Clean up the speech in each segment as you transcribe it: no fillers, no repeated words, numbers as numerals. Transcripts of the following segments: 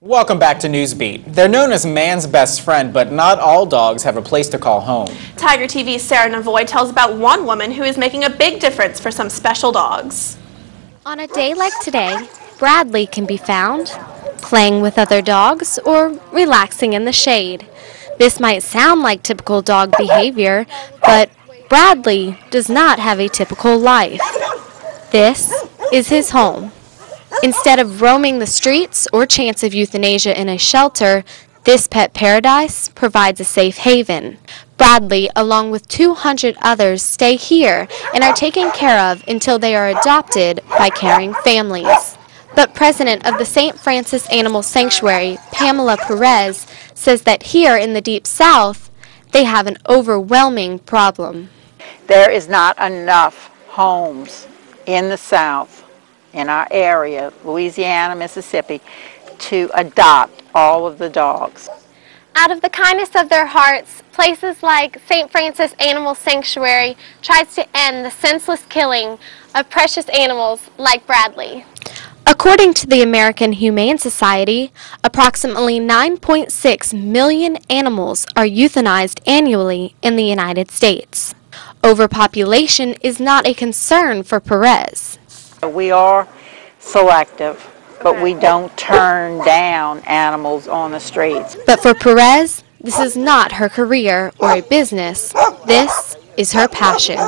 Welcome back to Newsbeat. They're known as man's best friend, but not all dogs have a place to call home. Tiger TV's Sarah Navoy tells about one woman who is making a big difference for some special dogs. On a day like today, Bradley can be found playing with other dogs or relaxing in the shade. This might sound like typical dog behavior, but Bradley does not have a typical life. This is his home. Instead of roaming the streets or chance of euthanasia in a shelter, this pet paradise provides a safe haven. Bradley, along with 200 others, stay here and are taken care of until they are adopted by caring families. But president of the St. Francis Animal Sanctuary, Pamela Perez, says that here in the Deep South, they have an overwhelming problem. There is not enough homes in the South, in our area, Louisiana, Mississippi, to adopt all of the dogs. Out of the kindness of their hearts, places like St. Francis Animal Sanctuary tries to end the senseless killing of precious animals like Bradley. According to the American Humane Society, approximately 9.6 million animals are euthanized annually in the United States. Overpopulation is not a concern for Perez. We are selective, but we don't turn down animals on the streets. But for Perez, this is not her career or a business. This is her passion.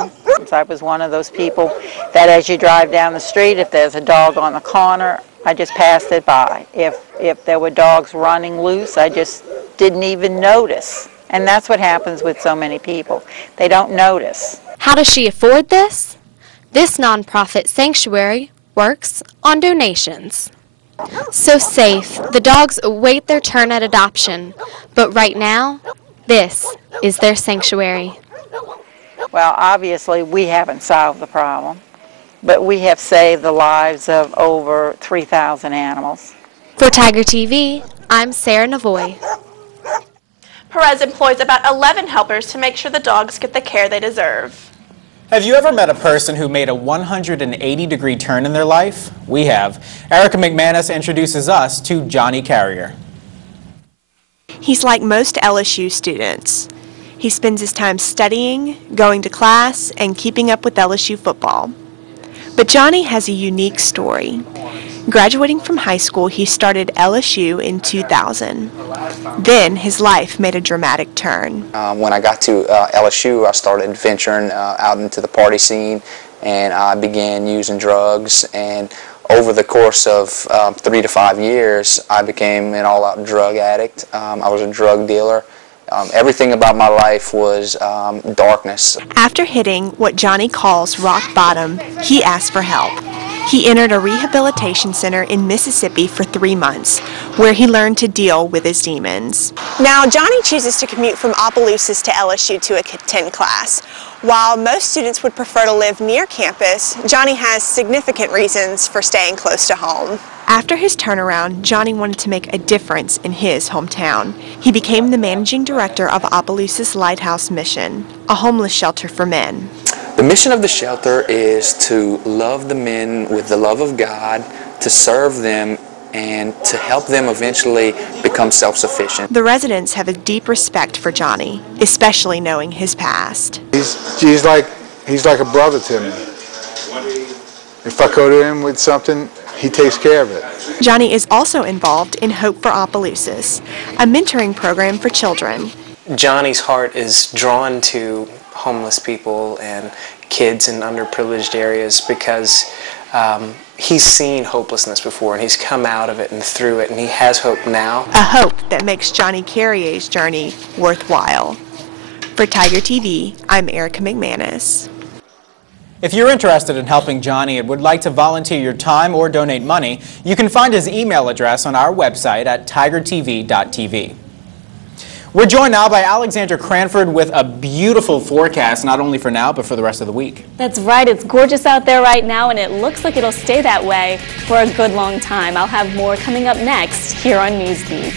I was one of those people that as you drive down the street, if there's a dog on the corner, I just passed it by. If there were dogs running loose, I just didn't even notice. And that's what happens with so many people. They don't notice. How does she afford this? This nonprofit sanctuary works on donations. So safe, the dogs await their turn at adoption. But right now, this is their sanctuary. Well, obviously, we haven't solved the problem, but we have saved the lives of over 3,000 animals. For Tiger TV, I'm Sarah Navoy. Perez employs about 11 helpers to make sure the dogs get the care they deserve. Have you ever met a person who made a 180-degree turn in their life? We have. Erica McManus introduces us to Johnny Carrier. He's like most LSU students. He spends his time studying, going to class, and keeping up with LSU football. But Johnny has a unique story. Graduating from high school, he started LSU in 2000. Then his life made a dramatic turn. When I got to LSU, I started venturing out into the party scene, and I began using drugs. And over the course of 3 to 5 years, I became an all-out drug addict. I was a drug dealer. Everything about my life was darkness. After hitting what Johnny calls rock bottom, he asked for help. He entered a rehabilitation center in Mississippi for 3 months, where he learned to deal with his demons. Now, Johnny chooses to commute from Opelousas to LSU to attend class. While most students would prefer to live near campus, Johnny has significant reasons for staying close to home. After his turnaround, Johnny wanted to make a difference in his hometown. He became the managing director of Opelousas Lighthouse Mission, a homeless shelter for men. The mission of the shelter is to love the men with the love of God, to serve them, and to help them eventually become self-sufficient. The residents have a deep respect for Johnny, especially knowing his past. He's like a brother to me. If I go to him with something, he takes care of it. Johnny is also involved in Hope for Opelousas, a mentoring program for children. Johnny's heart is drawn to homeless people and kids in underprivileged areas because he's seen hopelessness before, and he's come out of it and through it, and he has hope now. A hope that makes Johnny Carrier's journey worthwhile. For Tiger TV, I'm Erica McManus. If you're interested in helping Johnny and would like to volunteer your time or donate money, you can find his email address on our website at tigertv.tv. We're joined now by Alexandra Cranford with a beautiful forecast, not only for now, but for the rest of the week. That's right. It's gorgeous out there right now, and it looks like it'll stay that way for a good long time. I'll have more coming up next here on Newsbeat.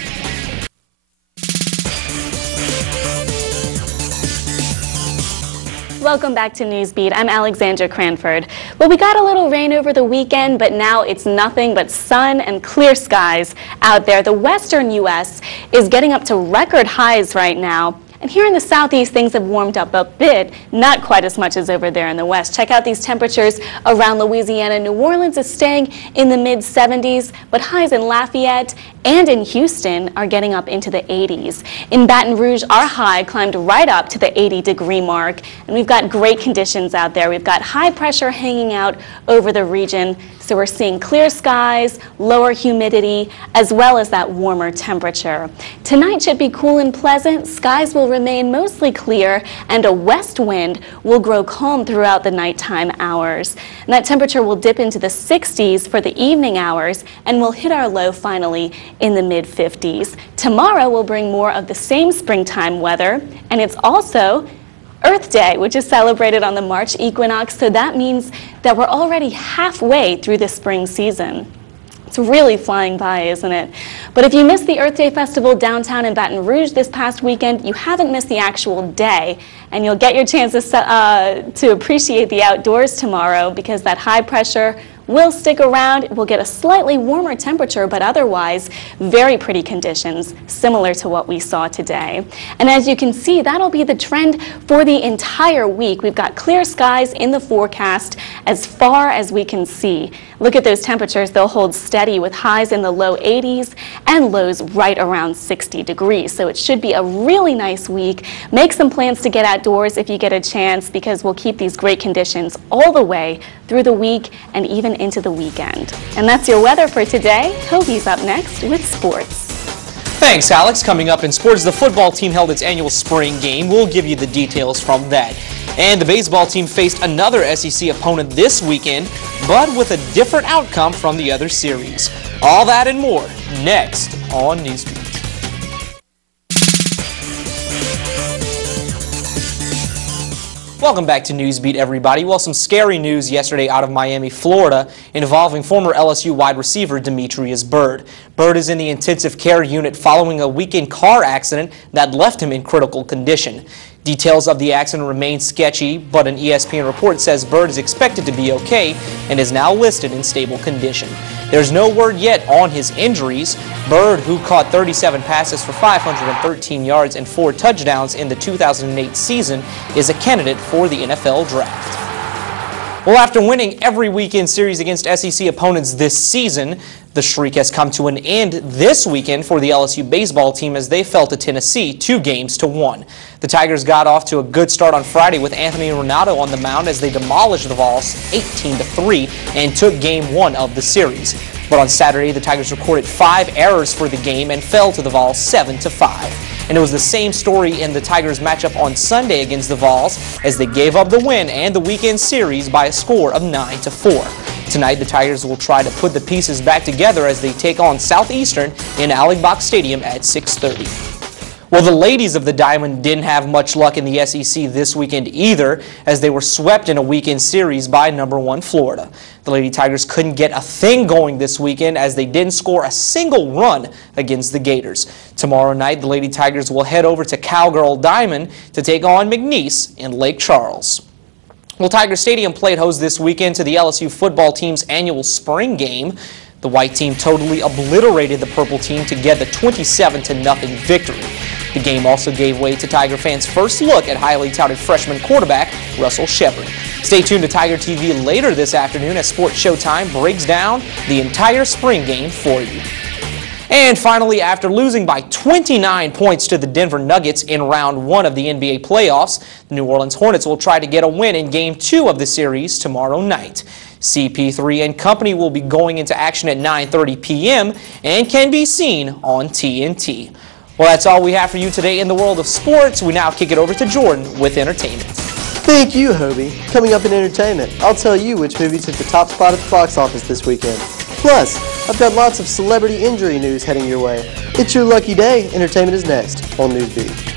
Welcome back to Newsbeat. I'm Alexandra Cranford. Well, we got a little rain over the weekend, but now it's nothing but sun and clear skies out there. The western U.S. is getting up to record highs right now. And here in the southeast, things have warmed up a bit, not quite as much as over there in the west. Check out these temperatures around Louisiana. New Orleans is staying in the mid-70s, but highs in Lafayette and in Houston are getting up into the 80s. In Baton Rouge, our high climbed right up to the 80-degree mark, and we've got great conditions out there. We've got high pressure hanging out over the region, so we're seeing clear skies, lower humidity, as well as that warmer temperature. Tonight should be cool and pleasant. Skies will remain mostly clear, and a west wind will grow calm throughout the nighttime hours. And that temperature will dip into the 60s for the evening hours, and will hit our low finally in the mid-50s. Tomorrow will bring more of the same springtime weather, and it's also Earth Day, which is celebrated on the March equinox, so that means that we're already halfway through the spring season. It's really flying by, isn't it? But if you missed the Earth Day Festival downtown in Baton Rouge this past weekend, you haven't missed the actual day, and you'll get your chance to appreciate the outdoors tomorrow, because that high pressure will stick around. We'll get a slightly warmer temperature, but otherwise very pretty conditions, similar to what we saw today. And as you can see, that'll be the trend for the entire week. We've got clear skies in the forecast as far as we can see. Look at those temperatures. They'll hold steady with highs in the low 80s and lows right around 60 degrees. So it should be a really nice week. Make some plans to get outdoors if you get a chance, because we'll keep these great conditions all the way through the week and even into the weekend. And that's your weather for today. Hobie's up next with sports. Thanks, Alex. Coming up in sports, the football team held its annual spring game. We'll give you the details from that. And the baseball team faced another SEC opponent this weekend, but with a different outcome from the other series. All that and more next on Newsbeat. Welcome back to Newsbeat, everybody. Well, some scary news yesterday out of Miami, Florida, involving former LSU wide receiver Demetrius Byrd. Byrd is in the intensive care unit following a weekend car accident that left him in critical condition. Details of the accident remain sketchy, but an ESPN report says Byrd is expected to be okay and is now listed in stable condition. There's no word yet on his injuries. Byrd, who caught 37 passes for 513 yards and 4 touchdowns in the 2008 season, is a candidate for the NFL draft. Well, after winning every weekend series against SEC opponents this season, the streak has come to an end this weekend for the LSU baseball team as they fell to Tennessee 2-1. The Tigers got off to a good start on Friday with Anthony Ronaldo on the mound as they demolished the Vols 18-3 and took game 1 of the series. But on Saturday, the Tigers recorded 5 errors for the game and fell to the Vols 7-5. And it was the same story in the Tigers matchup on Sunday against the Vols as they gave up the win and the weekend series by a score of 9-4. Tonight, the Tigers will try to put the pieces back together as they take on Southeastern in Ally Box Stadium at 6:30. Well, the ladies of the Diamond didn't have much luck in the SEC this weekend either, as they were swept in a weekend series by #1 Florida. The Lady Tigers couldn't get a thing going this weekend as they didn't score a single run against the Gators. Tomorrow night, the Lady Tigers will head over to Cowgirl Diamond to take on McNeese in Lake Charles. Well, Tiger Stadium played host this weekend to the LSU football team's annual spring game. The white team totally obliterated the purple team to get the 27-0 victory. The game also gave way to Tiger fans' first look at highly touted freshman quarterback Russell Shepard. Stay tuned to Tiger TV later this afternoon as Sports Showtime breaks down the entire spring game for you. And finally, after losing by 29 points to the Denver Nuggets in round 1 of the NBA playoffs, the New Orleans Hornets will try to get a win in game 2 of the series tomorrow night. CP3 and company will be going into action at 9:30 p.m. and can be seen on TNT. Well, that's all we have for you today in the world of sports. We now kick it over to Jordan with entertainment. Thank you, Hobie. Coming up in entertainment, I'll tell you which movie took the top spot at the box office this weekend. Plus, I've got lots of celebrity injury news heading your way. It's your lucky day. Entertainment is next on Newsbeat.